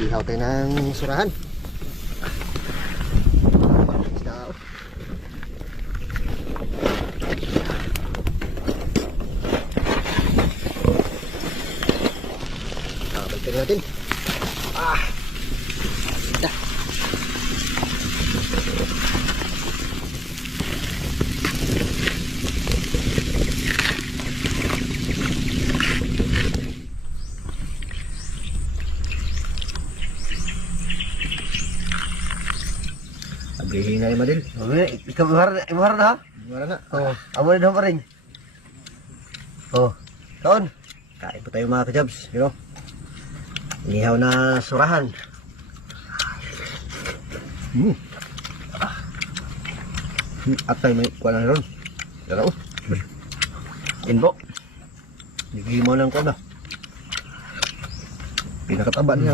Ihaw tayo ng surahan. Isda. Balikin natin. Isda. Abrihin na yung madil. Ikaw imuhar na ha? Wala na. Oo. Amo na pa rin. Oh. Kaon. Kain po tayo mga kajabs. You know? Inihaw na surahan. At tayo may kuha na ron. Dalaw. Inbo. Naghihimaw lang ko na. Pinakataba niya.